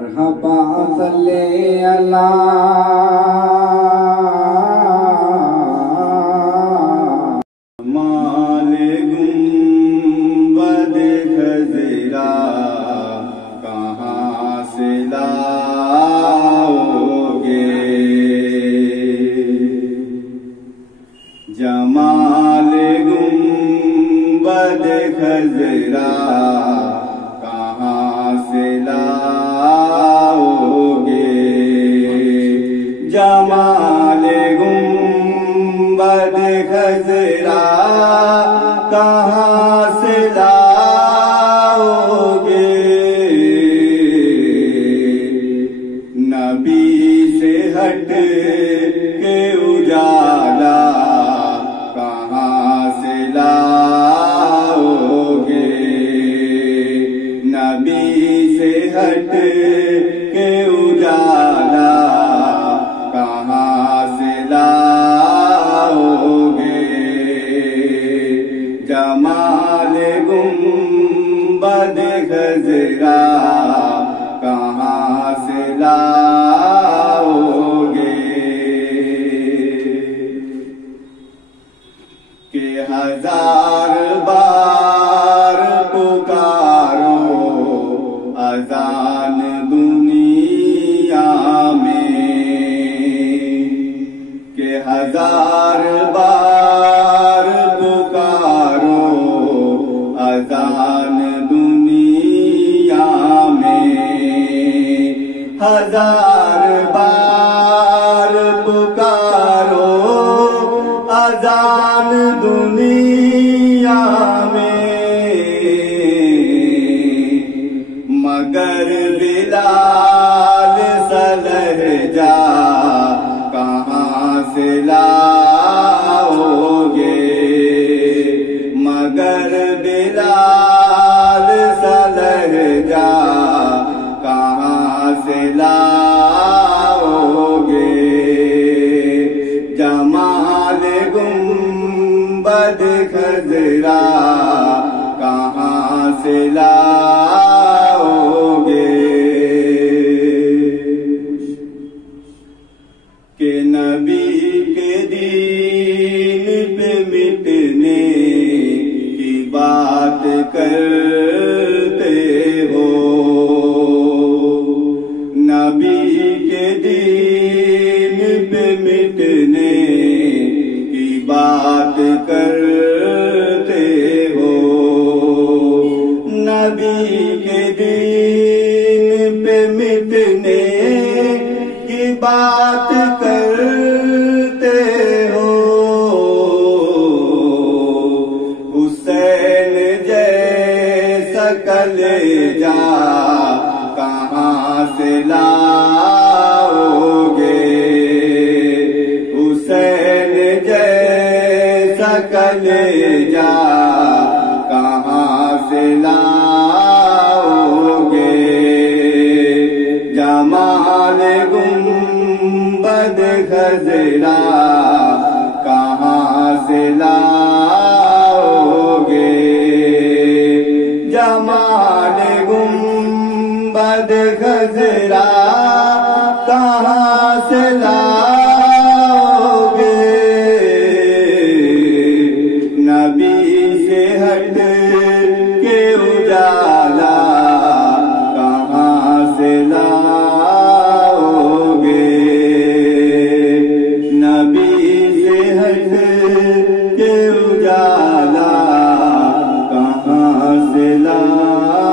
मरहबा सल्ले अला माल गुंबद खजरा कहाँ से लाओगे। जमाल गुंबद खजरा कहाँ से लाओगे। जमाल गुंबद खजरा कहाँ से लाओगे। नबी से हट के उजाला कहाँ से लाओगे। नबी से हट के उजाला कहाँ से लाओगे। जमाल गुंबद खजरा कहाँ से लाओगे। के हजार बार पुकारो अजान दुनिया में। के हजार बार पुकारो अजान दुनिया में। हजार बार पुकारो अजान दुनिया में। मगर बिलाल सलहजा कहाँ से लाओगे। मगर बिलाल सलहजा कहाँ से लाओगे। जमाल गुंबद खजरा कहाँ से लाओगे। के नबी के दीन पे मिटने की बात करते हो। नबी के दीन पे मिटने की बात करते हो। नबी के दीन पे मिटने की बात करते हो। हुसैन जैसा कलेजा कहाँ से लाओगे। हुसैन जैसा कलेजा कहाँ से लाओगे। जमाल गुंबद खजरा कहाँ से लाओगे। जमाल गुंबद खजरा कहाँ से लाओगे। नबी से हट के उजाला कहाँ से लाओगे। नबी से हट के उजाला कहाँ से लाओगे।